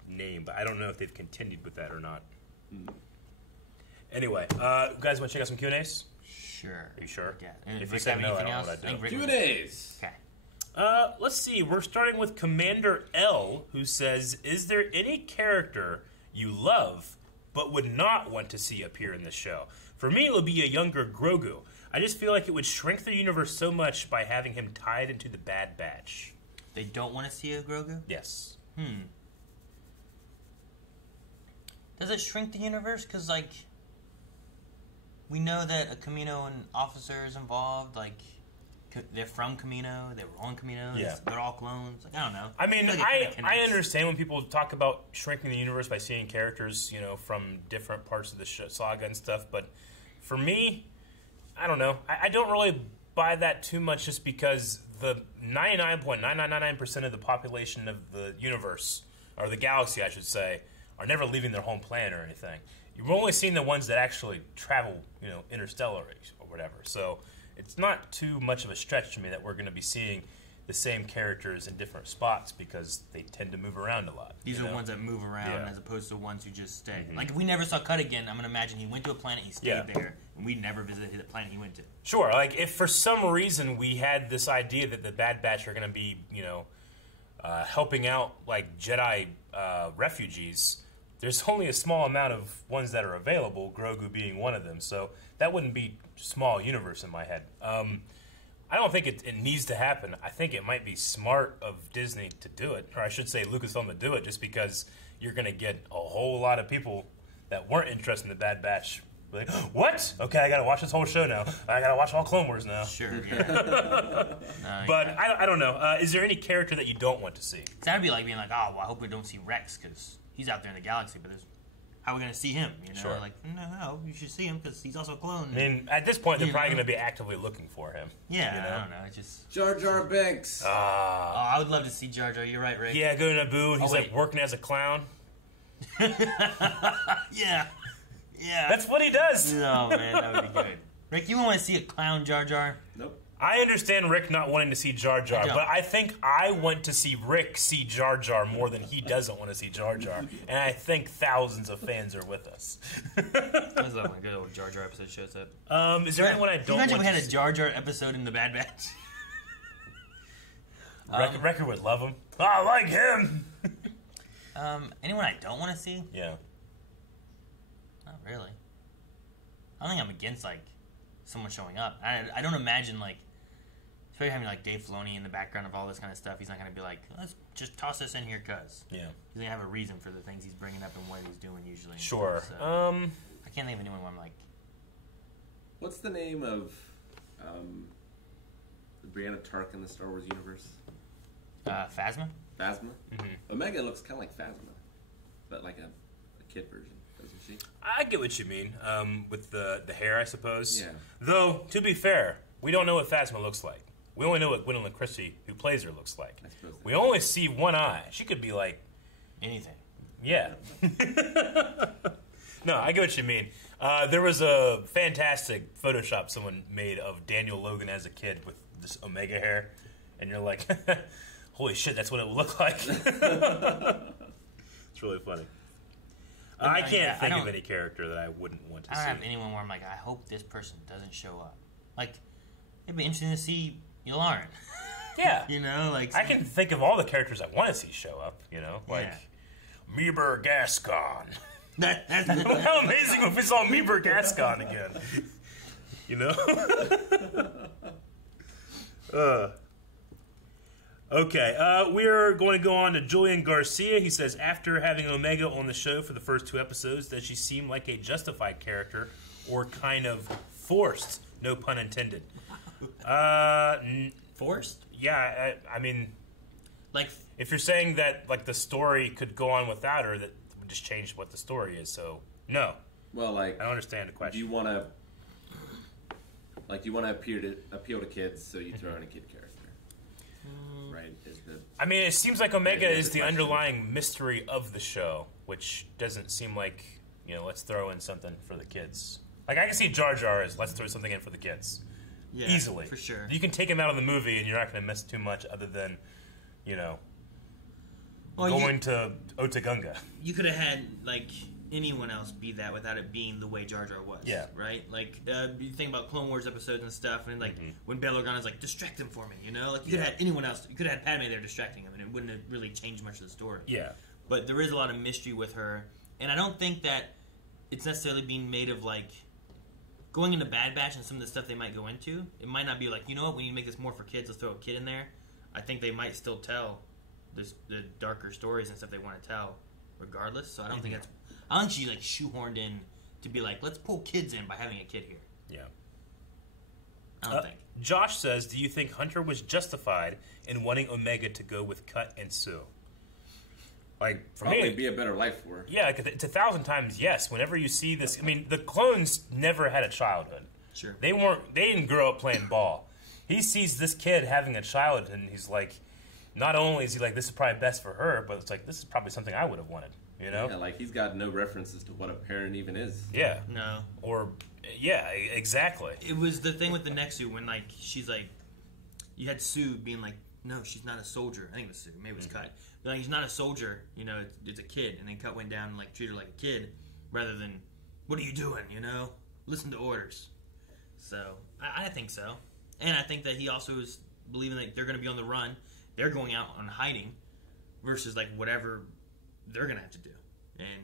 name, but I don't know if they've continued with that or not. Anyway, you guys want to check out some Q&As? Sure. Are you sure? Yeah. If you said no, I don't know what I'd do. Q&As. Okay. Let's see. We're starting with Commander L, who says, is there any character you love but would not want to see appear in this show? For me, it would be a younger Grogu. I just feel like it would shrink the universe so much by having him tied into the Bad Batch. They don't want to see a Grogu? Yes. Does it shrink the universe? Because, like, we know that a Kamino and officer is involved. Like, they're from Kamino. They were on Kamino. Yeah. They're all clones. Like, I don't know. I mean, I understand when people talk about shrinking the universe by seeing characters, from different parts of the saga and stuff. But for me, I don't know. I don't really buy that too much just because the 99.9999% of the population of the universe, or the galaxy, I should say, are never leaving their home planet or anything. You've only seen the ones that actually travel, interstellar or whatever. So it's not too much of a stretch to me that we're going to be seeing the same characters in different spots because they tend to move around a lot. These are ones that move around as opposed to ones who just stay. Like, if we never saw Cut again, I'm going to imagine he went to a planet, he stayed there, and we never visited the planet he went to. Sure. Like, if for some reason we had this idea that the Bad Batch are going to be, helping out, like, Jedi refugees, there's only a small amount of ones that are available, Grogu being one of them. So that wouldn't be small universe in my head. I don't think it needs to happen. I think it might be smart of Disney to do it, or I should say Lucasfilm to do it, just because you're going to get a whole lot of people that weren't interested in the Bad Batch. Like, what? Okay, I got to watch this whole show now. I got to watch all Clone Wars now. Sure, yeah. But I don't know. Is there any character that you don't want to see? That would be like being like, oh, well, I hope we don't see Rex because he's out there in the galaxy, but how are we going to see him? Sure. Like, no, you should see him because he's also a clone. I mean, at this point, they're probably going to be actively looking for him. Yeah, I don't know. It's just Jar Jar Binks. I would love to see Jar Jar. You're right, Rick. Yeah, go to Naboo. He's like working as a clown. Yeah. That's what he does. Oh, man, that would be good. Rick, you want to see a clown Jar Jar? Nope. I understand Rick not wanting to see Jar Jar, but I think I want to see Rick see Jar Jar more than he doesn't want to see Jar Jar. And I think thousands of fans are with us. That's not a good old Jar Jar episode shows up. Is there anyone I don't want to see? Imagine we had a Jar Jar episode in the Bad Batch. Wrecker would love him. I like him! Anyone I don't want to see? Yeah. Not really. I don't think I'm against, like, someone showing up. I don't imagine, like, Especially having like Dave Filoni in the background of all this kind of stuff. He's not going to be like, let's just toss this in here, cuz. Yeah. He's going to have a reason for the things he's bringing up and what he's doing usually. Sure. So, I can't think of anyone where I'm like... What's the name of Brianna Tark in the Star Wars universe? Phasma? Phasma? Omega looks kind of like Phasma, but like a kid version, doesn't she? I get what you mean, with the hair, I suppose. Yeah. Though, to be fair, we don't know what Phasma looks like. We only know what Gwendolyn Christie, who plays her, looks like. I suppose We only see one eye. She could be like... anything. Yeah. No, I get what you mean. There was a fantastic Photoshop someone made of Daniel Logan as a kid with this Omega hair, and you're like, holy shit, that's what it would look like. It's really funny. I can't think of any character that I wouldn't want to see. I don't have anyone where I'm like, I hope this person doesn't show up. Like, it'd be interesting to see Yularen. Yeah. You know, like... I can think of all the characters I want to see show up, you know? Like, Meeber Gascon. How amazing if we saw Meeber Gascon again. You know? Okay, we're going to go on to Julian Garcia. He says, after having Omega on the show for the first 2 episodes, does she seem like a justified character or kind of forced? No pun intended. Forced? Yeah, I mean... Like... If you're saying that like the story could go on without her, that would just change what the story is, so no. Well, like... I don't understand the question. Do you want to... Like, you want to appeal to kids, so you throw in a kid character. Right? I mean, it seems like Omega is the underlying mystery of the show, which doesn't seem like, you know, let's throw in something for the kids. Like, I can see Jar Jar as let's throw something in for the kids. Yeah, easily. for sure. You can take him out of the movie and you're not going to miss too much other than, you know, going to Otogunga. You could have had, like, anyone else be that without it being the way Jar Jar was. Yeah. Right? Like, you think about Clone Wars episodes and stuff, and, like, when Bail Organa's like, distract him for me, you know? Like, you could have had anyone else. You could have had Padme there distracting him, and it wouldn't have really changed much of the story. Yeah. But there is a lot of mystery with her, and I don't think that it's necessarily being made of, like, going into Bad Batch and some of the stuff they might go into. It might not be like, you know what, we need to make this more for kids, let's throw a kid in there. I think they might still tell the darker stories and stuff they want to tell regardless, so I don't think she like shoehorned in to be like, let's pull kids in by having a kid here. Yeah. I don't think. Josh says, do you think Hunter was justified in wanting Omega to go with Cut and Sue? Like, for Probably me, be a better life for her. Yeah, it's 1,000 times yes. Whenever you see this, I mean, the clones never had a childhood. Sure. They didn't grow up playing ball. He sees this kid having a child, and he's like, not only is he like, this is probably best for her, but it's like, this is probably something I would have wanted. You know? Yeah, like he's got no references to what a parent even is. Yeah. No. Or, yeah, exactly. It was the thing with the Nexu when, like, she's like, you had Sue being like, no, she's not a soldier. I think it was Sue. Maybe it was Cut. But, like, he's not a soldier. You know, it's a kid. And then Cut went down and, like, treated her like a kid rather than, what are you doing, you know? Listen to orders. So, I think so. And I think that he also is believing that they're going to be on the run. They're going out on hiding versus, like, whatever they're going to have to do. And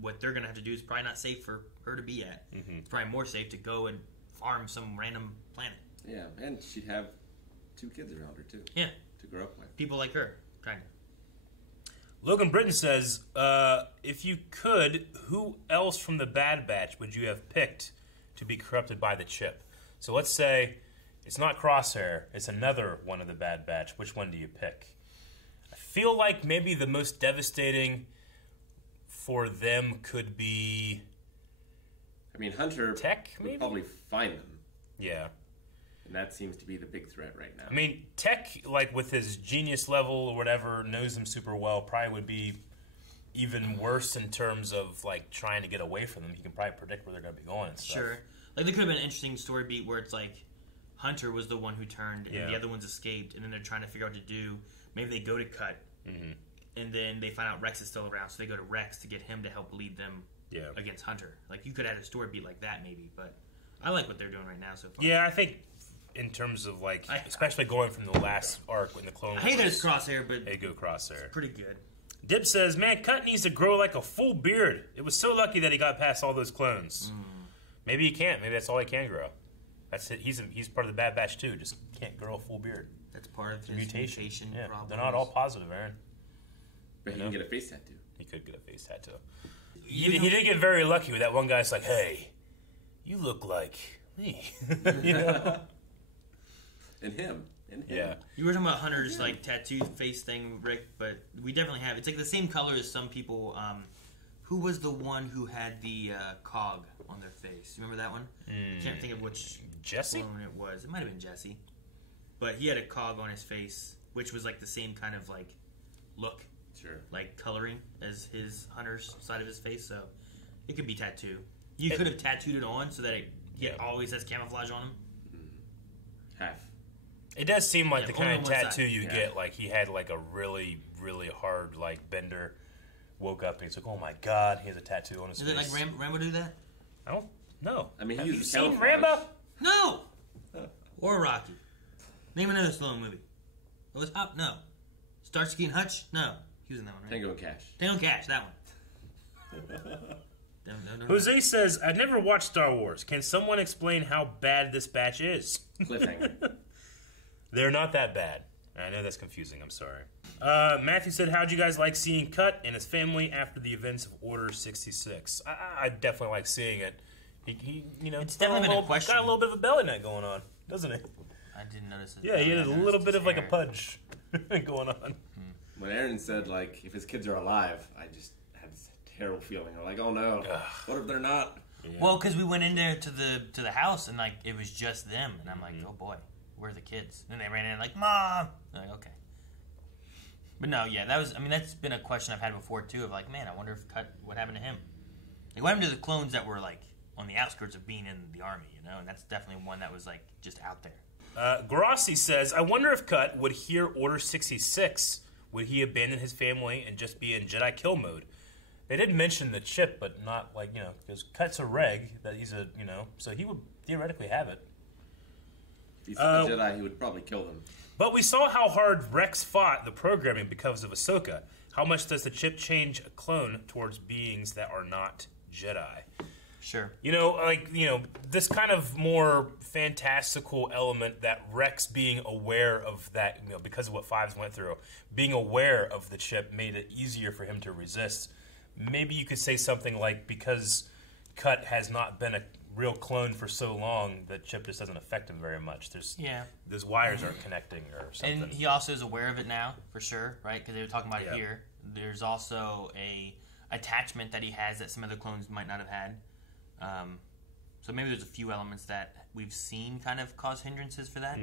what they're going to have to do is probably not safe for her to be at. It's probably more safe to go and farm some random planet. Yeah, and she'd have 2 kids around her, too. Yeah. To grow up with. People like her, kind of. Logan Britton says, if you could, who else from the Bad Batch would you have picked to be corrupted by the chip? So let's say it's not Crosshair, it's another one of the Bad Batch. Which one do you pick? I feel like maybe the most devastating for them could be... I mean, Hunter Tech, maybe? would probably find them. Yeah. And that seems to be the big threat right now. I mean, Tech, like, with his genius level or whatever, knows them super well, probably would be even worse in terms of, like, trying to get away from them. He can probably predict where they're going to be going and stuff. Sure. Like, there could have been an interesting story beat where it's like Hunter was the one who turned and the other ones escaped, and then they're trying to figure out what to do. Maybe they go to Cut, and then they find out Rex is still around, so they go to Rex to get him to help lead them against Hunter. Like, you could have a story beat like that, maybe, but I like what they're doing right now so far. Yeah, I think in terms of, like, especially going from the last arc in the Clone Wars. I hate that it's Crosshair, but they go Crosshair. It's pretty good. Dip says, man, Cut needs to grow like a full beard. It was so lucky that he got past all those clones. Maybe he can't. Maybe that's all he can grow. That's it. He's part of the Bad Batch too. Just can't grow a full beard. That's part of It's a his mutation. mutation Yeah, problems. they're not all positive, Aaron. But he can get a face tattoo. He could get a face tattoo. He did get very lucky with that one guy's like, hey, you look like me. You know? And him. Yeah. You were talking about Hunter's like tattoo face thing, Rick, but we definitely have. It's like the same color as some people. Who was the one who had the cog on their face? You remember that one? I can't think of which Jesse clone it was. It might have been Jesse, but he had a cog on his face, which was like the same kind of like look, like coloring as his Hunter's side of his face. So it could be tattoo. You could have tattooed it on so that it always has camouflage on him. Half. It does seem like the kind of only one tattoo side. you get. Like he had like a really, really hard like bender. Woke up and he's like, "Oh my god, he has a tattoo on his Is face." it like Rambo do that? I don't know. I mean, have he you uses seen camouflage. Rambo? No. Or Rocky. Name another Stallone movie. What was up? No. Starsky and Hutch? No. He was in that one, right? Tango and Cash. Tango and Cash, that one. No. Jose says, "I've never watched Star Wars. Can someone explain how bad this batch is?" Cliffhanger. They're not that bad. I know that's confusing. I'm sorry. Matthew said, "How'd you guys like seeing Cut and his family after the events of Order 66?" I definitely like seeing it. He you know, It's definitely been a question. Got a little bit of a belly neck going on, doesn't it? I didn't notice it. Yeah, he had a little bit of like a pudge going on. When Aaron said, like, if his kids are alive, I just had this terrible feeling. I'm like, oh no, what if they're not? Yeah. Well, because we went in there to the house and like it was just them, and I'm like, oh boy, where are the kids? And they ran in like, Mom. I'm like, okay. But no, yeah, that's been a question I've had before too. Of like, man, I wonder if what happened to him? Like, what happened to the clones that were like on the outskirts of being in the army, you know? And that's definitely one that was like just out there. Grossi says, "I wonder if Cut would hear Order 66. Would he abandon his family and just be in Jedi kill mode?" They did mention the chip, but not like, you know, because Cut's a reg, that he's a, you know, so he would theoretically have it. If he's a Jedi, he would probably kill them. But we saw how hard Rex fought the programming because of Ahsoka. How much does the chip change a clone towards beings that are not Jedi? Sure. You know, like, you know, this kind of more fantastical element that Rex being aware of that, you know, because of what Fives went through, being aware of the chip made it easier for him to resist. Maybe you could say something like, because Cut has not been a real clone for so long, the chip just doesn't affect him very much. Those wires aren't connecting or something. And he also is aware of it now, for sure, right? Because they were talking about it here. There's also a attachment that he has that some other clones might not have had. So maybe there's a few elements that we've seen kind of cause hindrances for that.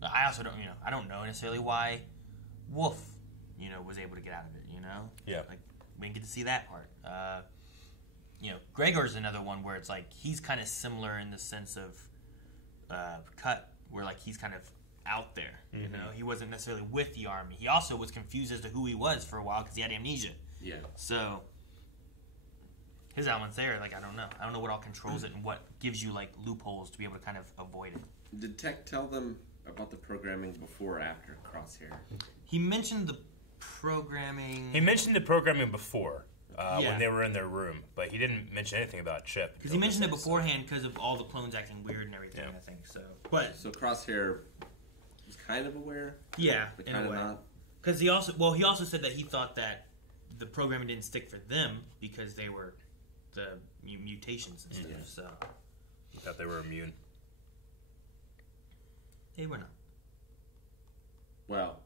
But I also don't know necessarily why Wolf, was able to get out of it, Yeah. Like, we didn't get to see that part. Gregor's another one where it's like he's kind of similar in the sense of Cut, where like he's kind of out there. He wasn't necessarily with the army. He also was confused as to who he was for a while because he had amnesia. Yeah. So his elements there, like I don't know what all controls it and what gives you like loopholes to be able to kind of avoid it. Did Tech tell them about the programming before or after Crosshair? He mentioned the programming. He mentioned the programming before. When they were in their room, but he didn't mention anything about Chip. Because he mentioned it beforehand because of all the clones acting weird and everything, I think. So Crosshair was kind of aware? Yeah, but in kind a of way. not? Because he also said that he thought that the programming didn't stick for them because they were the mutations and stuff, so... He thought they were immune. They were not. Well,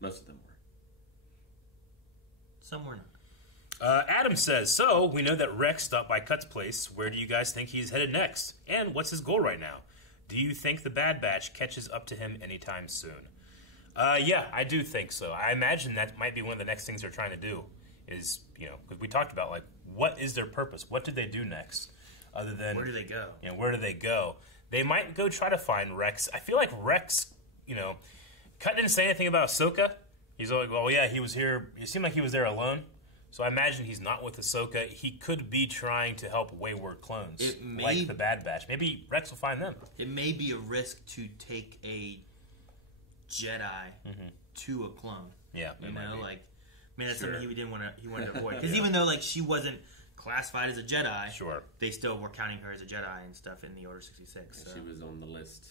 most of them were. Some were not. Adam says, so we know that Rex stopped by Cut's place. Where do you guys think he's headed next? And what's his goal right now? Do you think the Bad Batch catches up to him anytime soon? Yeah, I do think so. I imagine that might be one of the next things they're trying to do is, because we talked about, like, what is their purpose? What do they do next? Other than... Where do they go? Where do they go? They might go try to find Rex. I feel like Rex, Cut didn't say anything about Ahsoka. He's like, well, yeah, he was here. It seemed like he was there alone. So I imagine he's not with Ahsoka. He could be trying to help wayward clones, like the Bad Batch. Maybe Rex will find them. It may be a risk to take a Jedi to a clone. Yeah, that's Sure. something he wanted to avoid. Because even though like she wasn't classified as a Jedi, Sure. they still were counting her as a Jedi and stuff in the Order 66. Yeah, So. she was on the list.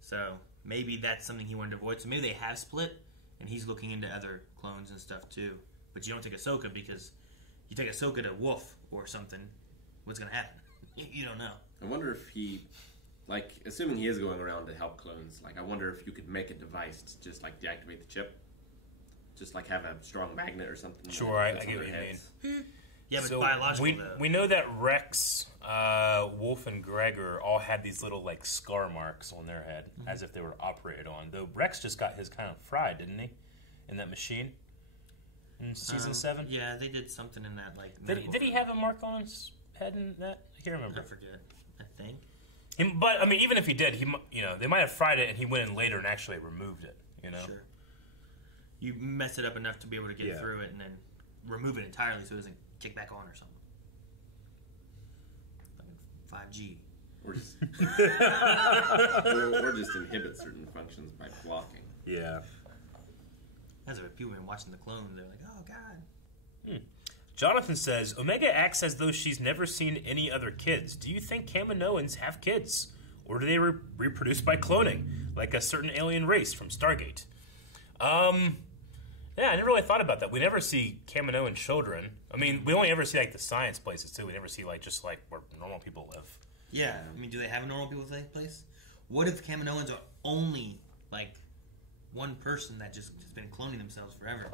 So maybe that's something he wanted to avoid. So maybe they have split, and he's looking into other clones and stuff too. But you don't take Ahsoka because you take Ahsoka to Wolf or something. What's gonna happen? You don't know. I wonder if he, like, assuming he is going around to help clones, like, I wonder if you could make a device to just, like, deactivate the chip. Just, like, have a strong magnet or something. Sure, I get what you mean. Yeah, but So biological though. we know that Rex, Wolf, and Gregor all had these little like scar marks on their head, as if they were operated on. Though Rex just got his kind of fried, didn't he, in that machine in season 7? Yeah, they did something in that like. Did he have a mark on his head in that? I can't remember. I forget. I think. But I mean, even if he did, they might have fried it, and he went in later and actually removed it. You know. Sure. You mess it up enough to be able to get through it, and then remove it entirely so it doesn't kick back on or something. 5G. Or just, or just inhibit certain functions by blocking. Yeah. That's what people have been watching the clones. They're like, oh god. Jonathan says, Omega acts as though she's never seen any other kids. Do you think Kaminoans have kids? Or do they reproduce by cloning, like a certain alien race from Stargate? Yeah, I never really thought about that. We never see Kaminoan children. I mean, we only ever see, like, the science places, too. We never see, like, just, like, where normal people live. Yeah, I mean, do they have a normal people place? What if Kaminoans are only, like, one person that just has been cloning themselves forever?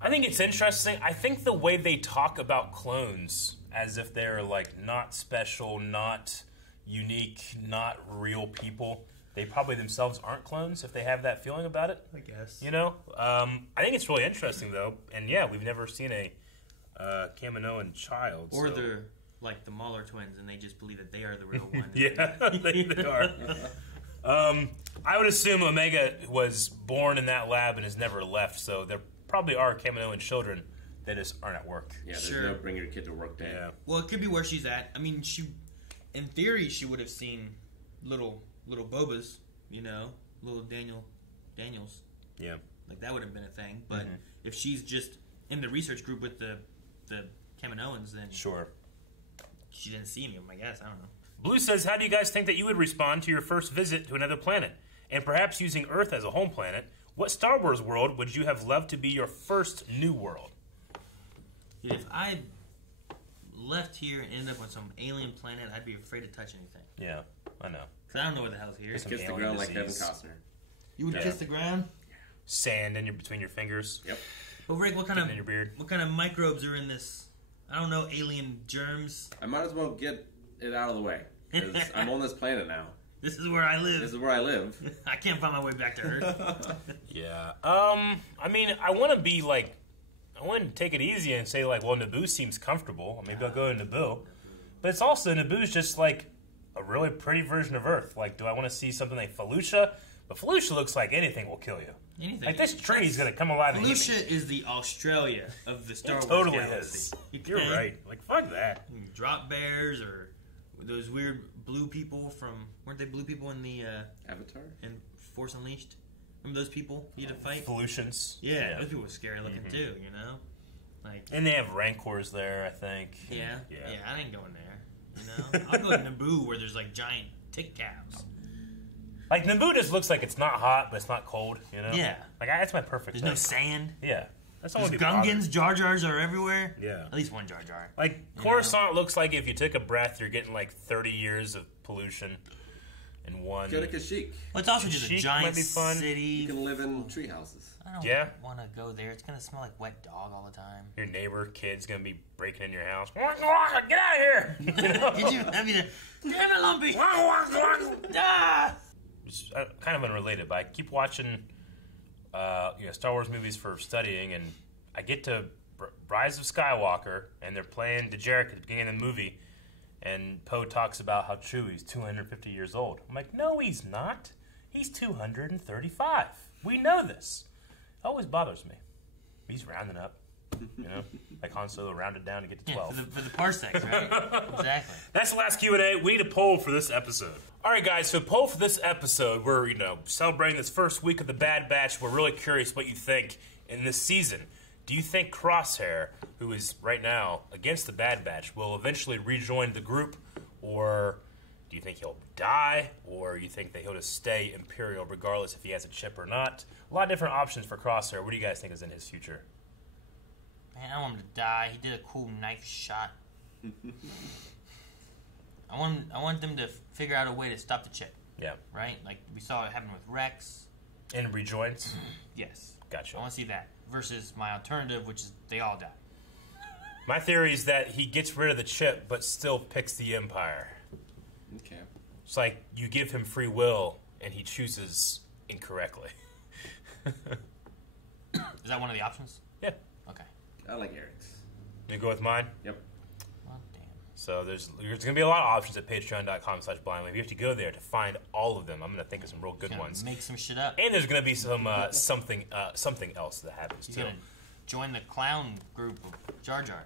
I think it's interesting. I think the way they talk about clones as if they're, like, not special, not unique, not real people, they probably themselves aren't clones if they have that feeling about it. I guess. You know? I think it's really interesting, though. And, yeah, we've never seen a Kaminoan child. Or so. they're like the Mahler twins and they just believe that they are the real one. Yeah, they are. I would assume Omega was born in that lab and has never left, so there probably are Kaminoan children that just aren't at work. Yeah, there's no bring your kid to work day. Yeah. Well, it could be where she's at. I mean, in theory, she would have seen little Bobas, you know, little Daniels. Yeah. Like, that would have been a thing. But if she's just in the research group with the Kaminoans, then... Sure. She didn't see him, I guess. I don't know. Blue says, how do you guys think that you would respond to your first visit to another planet? And perhaps using Earth as a home planet, what Star Wars world would you have loved to be your first new world? If I left here and ended up on some alien planet, I'd be afraid to touch anything. Yeah, I know. Because I don't know what the hell's here. Just kiss the ground like Kevin Costner. You would kiss the ground? Sand between your fingers. Yep. Well, Rick, what kind of microbes are in this? I don't know, alien germs. I might as well get it out of the way. Because I'm on this planet now. This is where I live. This is where I live. I can't find my way back to Earth. Yeah. I mean, I want to be like, I want to take it easy and say like, well, Naboo seems comfortable. Maybe I'll go to Naboo. But it's also, Naboo's just like a really pretty version of Earth. Like, do I want to see something like Felucia? But Felucia looks like anything will kill you. Anything. Like, this tree is going to come alive and eat me. Felucia is the Australia of the Star Wars totally galaxy. is. You're right. Like, fuck that. Drop bears or those weird blue people from... Weren't they blue people in the... Avatar? In Force Unleashed? Remember those people you had to fight? Felucians. Yeah, those people were scary looking too, you know? Like, And they have Rancors there, I think. Yeah, I ain't going there. You know? I'll go to Naboo where there's like giant tick cows. Like, Naboo just looks like it's not hot, but it's not cold, you know? Yeah. Like, that's my perfect There's thing. no sand. Yeah. That's There's all Gungans, Jar Jars are everywhere. Yeah. At least one Jar Jar. Like, Coruscant looks like if you took a breath, you're getting like 30 years of pollution in one. Go to Kashyyyk. Well, it's also just a Kashyyyk giant might be fun. city. You can live in tree houses. I don't Yeah. want to go there. It's going to smell like wet dog all the time. Your neighbor kid's gonna be breaking in your house. Get out of here! You know? Did you? That'd be the... Damn it, Lumpy! Ah! It's kind of unrelated, but I keep watching Star Wars movies for studying, and I get to Rise of Skywalker, and they're playing Dejarik at the beginning of the movie, and Poe talks about how Chewie's 250 years old. I'm like, no, he's not. He's 235. We know this. It always bothers me. He's rounding up, you know, like Han Solo rounded down to get to 12. For the parsecs, right? Exactly. That's the last Q&A. We need a poll for this episode. All right, guys, so poll for this episode. We're, celebrating this first week of the Bad Batch. We're really curious what you think in this season. Do you think Crosshair, who is right now against the Bad Batch, will eventually rejoin the group, or do you think he'll die, or you think that he'll just stay Imperial regardless if he has a chip or not? A lot of different options for Crosshair. What do you guys think is in his future? Man, I want him to die. He did a cool knife shot. I want them to figure out a way to stop the chip. Yeah. Right? Like we saw it happen with Rex. And rejoins? Yes. Gotcha. I want to see that. Versus my alternative, which is they all die. My theory is that he gets rid of the chip, but still picks the Empire. Okay. It's like you give him free will, and he chooses incorrectly. Is that one of the options? Yeah. Okay. I like Eric's. You go with mine? Yep. Well, damn. So there's going to be a lot of options at patreon.com/blindwave. You have to go there to find all of them. I'm going to think of some real good ones. Make some shit up. And there's going to be some something else that happens He's too. gonna join the clown group of Jar Jar.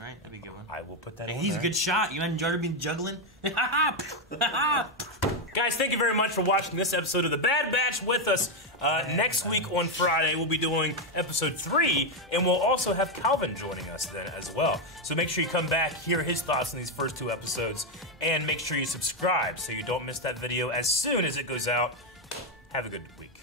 Right? That'd be a good one. I will put that Hey, on he's there. a good shot. You imagine Jar Jar being juggling? Guys, thank you very much for watching this episode of The Bad Batch with us. Next week on Friday, we'll be doing episode 3, and we'll also have Calvin joining us then as well. So make sure you come back, hear his thoughts on these first 2 episodes, and make sure you subscribe so you don't miss that video as soon as it goes out. Have a good week.